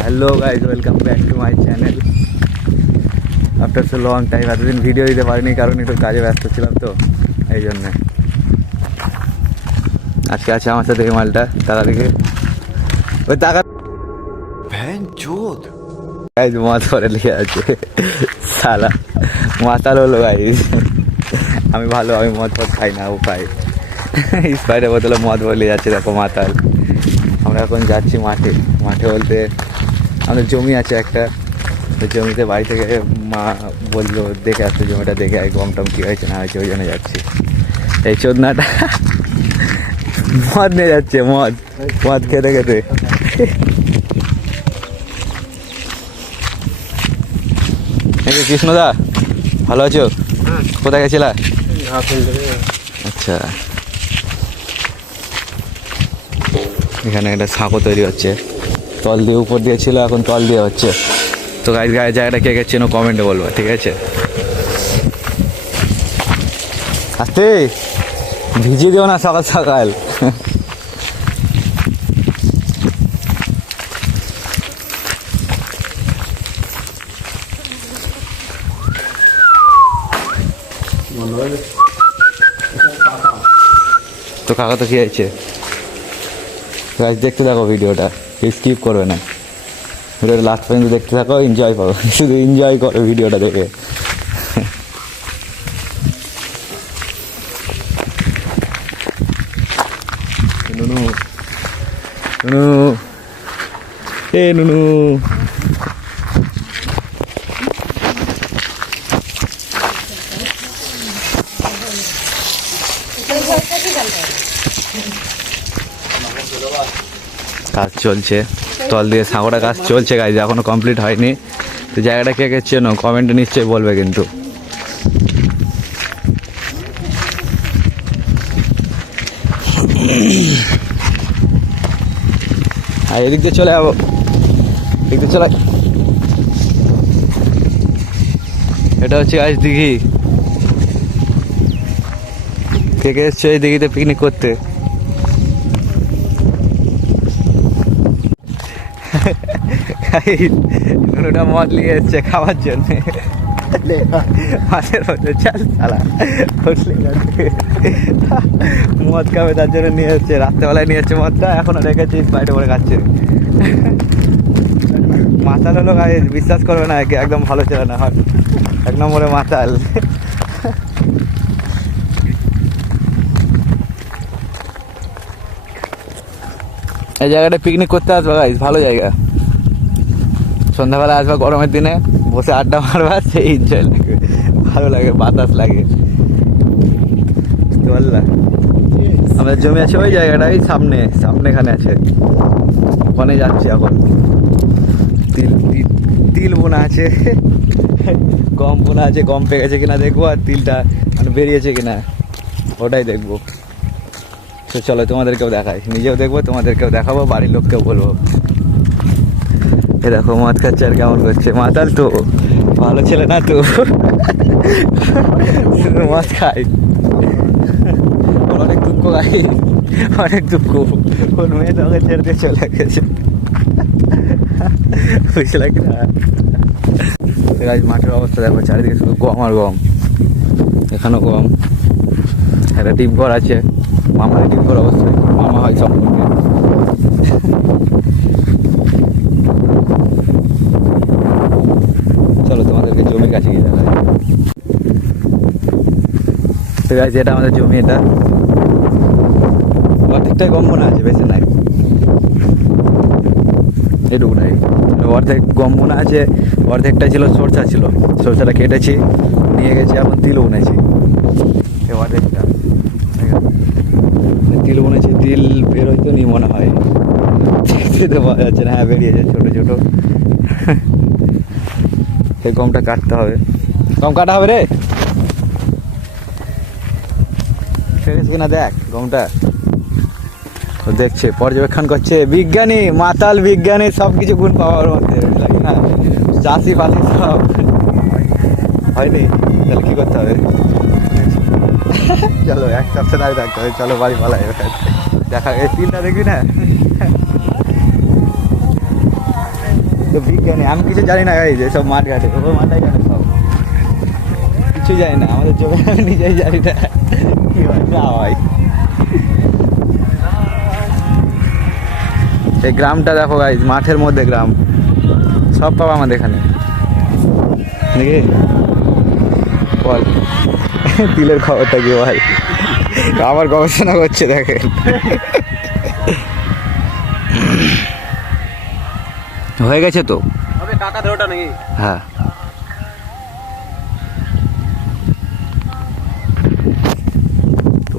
Hello guys, welcome back to my channel. After so long time এতদিন video দিতে পারিনি, কারণ একটু কাজে ব্যস্ত ছিলাম তো, এই জন্যে। আজকে আছে আমার সাথে এই মালটা, তারা দিকে ওই টাকা গাইজ মদ করে লিখে আছে সালা মাতাল হলো গাইজ। আমি ভালো, আমি মদ ফদ খাই না, ও খাই। স্প্রাইটের বোতলে মদ বলে যাচ্ছে, দেখো মাতাল। আমরা এখন যাচ্ছি মাঠে। মাঠে বলতে আমাদের জমি আছে একটা, ওই জমিতে বাড়ি থেকে মা বললো দেখে আসতে, জমিটা দেখে আয় গম টম কী হয়েছে না হয়েছে, ওই জন্য যাচ্ছি। এই চোদনাটা মদ নিয়ে যাচ্ছে, মদ মদ খেতে খেতে। কৃষ্ণদা ভালো আছো? কোথায় গেছিলা? আচ্ছা, এখানে একটা সাঁকো তৈরি হচ্ছে, তল দিয়ে উপর দিয়ে ছিল, এখন তল দিয়ে হচ্ছে। তো গায়ে গায়ে জায়গাটা কে গেছে কমেন্টে বলবো, ঠিক আছে? আসতে ভিজিয়ে দিও না সকাল সকাল। তো কাকা তো কি হয়েছে গাছ, দেখতে থাকো ভিডিওটা, কেউ স্কিপ করবে না। ভিডিওটা লাস্ট পর্যন্ত দেখতে থাকো, এনজয় করো, শুধু এনজয় করো ভিডিওটা দেখে। নুনু নুনু, এ নুনু, কাজ চলছে, তল দিয়ে সাঁকোটা কাজ চলছে গাইজ, এখনো কমপ্লিট হয়নি। তো জায়গাটা কে কে চেনো কমেন্টে নিশ্চয়ই বলবে কিন্তু। আর এদিক দিয়ে চলে যাবো, এদিক দিয়ে চলে। এটা হচ্ছে গাইজ দিঘি। কে কে এসছো এই দিঘিতে পিকনিক করতে? নুনুটা মদ নিয়ে এসছে খাওয়ার জন্য, মাছের মধ্যে চাল চালা মদ খাবে তার জন্য নিয়ে এসছে, রাত্রেবেলায় নিয়ে এসছে মদটা, এখনো রেখেছি বাইরে করে খাচ্ছে। মাতাল হলো গাইজ, বিশ্বাস করবে না, একদম ভালো ছিল না, হয় এক নম্বরে মাতাল। এই জায়গাটা পিকনিক করতে আসবে গাইজ, ভালো জায়গা। সন্ধ্যাবেলা আসবা গরমের দিনে, বসে আড্ডা মারবা, সেই এনজয় লাগে, ভালো লাগে, বাতাস লাগে। বুঝতে পারলা? আমাদের জমি আছে ওই জায়গাটা, ওই সামনে সামনে এখানে আছে, ওখানে যাচ্ছি এখন। তিল তিল বোনা আছে, গম বোনা আছে, গম পেয়ে গেছে কিনা দেখবো, আর তিলটা মানে বেরিয়েছে কিনা ওটাই দেখবো। তো চলো তোমাদেরকেও দেখাই, নিজেও দেখবো, তোমাদেরকেও দেখাবো, বাড়ির লোককেও বলবো। এ দেখো মদ খাচ্ছে আর কেমন করছে, মাতাল তো, ভালো ছেলে না তো, মদ খাই। অনেক দুঃখ গাই, অনেক দুঃখ, ওর মেয়ে তোকে ছেড়ে দিয়ে চলে গেছে, বুঝলে কি না? গাছ মাঠের অবস্থা দেখো, চারিদিকে শুধু গম আর গম, এখানেও গম। একটা ডিম ঘর আছে, মামার ডিম ঘর অবস্থা, মামা হয় সম্পর্কে। চলো তোমাদেরকে জমির কাছে গিয়ে দেখা যায়। ঠিক আছে, এটা আমাদের জমি, এটা অর্ধেকটাই গম বোনা আছে, বেশি নাই, এটুকু নাই। অর্ধেক গম বোনা আছে, অর্ধেকটা ছিল সরষা, ছিল সরষাটা কেটেছি নিয়ে গেছি, এখন তিল বুনেছি। অর্ধেকটা তিল বুনেছি, তিল বেরোয়তো নি মনে হয়, দেখতে পাওয়া যাচ্ছে না। হ্যাঁ বেরিয়েছে ছোটো ছোটো। এই গমটা কাটতে হবে, গম কাটা হবে রে, ঠিক আছে কিনা দেখ গমটা। দেখছে, পর্যবেক্ষণ করছে, বিজ্ঞানী, মাতাল বিজ্ঞানী, সব কিছু গুণ পাওয়ার মধ্যে লাগে না, চাষি ফাষি সব হয়নি। তাহলে কি করতে হবে? চলো এক সপ্তাহ দাঁড়িয়ে থাকতে হবে, চলো বাড়ি পালাই। দেখা এই তিনটা দেখবি না, তো বিজ্ঞানী আমি কিছু জানি না গাইজ এসব মাঠ ঘাটে, ও মাথায় জানে সব, কিছু জানি না আমাদের জমি, আমি নিজেই জানি না কি হয় না হয়। এই গ্রামটা দেখো গাইজ, মাঠের মধ্যে গ্রাম, সব পাবো আমাদের এখানে নাকি বল। তিলের খবরটা কি বল, আবার গবেষণা করছে দেখেন। হয়ে গেছে তো কাকা ধরোটা নাকি? হ্যাঁ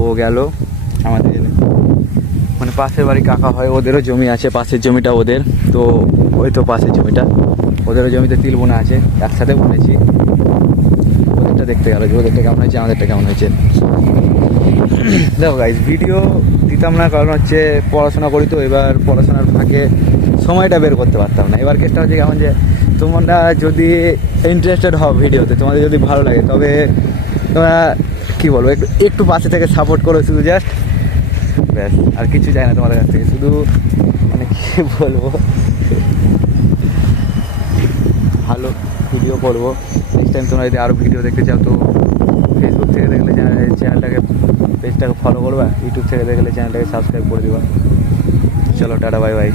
ও গেল আমাদের মানে পাশের বাড়ি কাকা হয়, ওদেরও জমি আছে, পাশের জমিটা ওদের, তো ওই তো পাশের জমিটা ওদেরও জমিতে তিল বোনা আছে, একসাথে বুনেছি। ওদেরটা দেখতে গেল যে ওদেরটা কেমন হয়েছে আমাদেরটা কেমন হয়েছে। দেখো গাইজ ভিডিও দিতাম না কারণ হচ্ছে পড়াশোনা করি, তো এবার পড়াশোনার ফাঁকে সময়টা বের করতে পারতাম না। এবার কেসটা হচ্ছে কেমন যে তোমরা যদি ইন্টারেস্টেড হও ভিডিওতে, তোমাদের যদি ভালো লাগে, তবে তোমরা কী বলবো একটু একটু পাশে থেকে সাপোর্ট করো শুধু, জাস্ট ব্যাস, আর কিছু চাই না তোমাদের কাছ থেকে, শুধু মানে কী বলবো ভালো ভিডিও করবো। নেক্সট টাইম তোমরা যদি আরও ভিডিও দেখতে চাও তো ফেসবুক থেকে দেখলে চ্যানেলটাকে পেজটাকে ফলো করবা, ইউটিউব থেকে দেখলে চ্যানেলটাকে সাবস্ক্রাইব করে দেবা। চলো টাটা বাই বাই।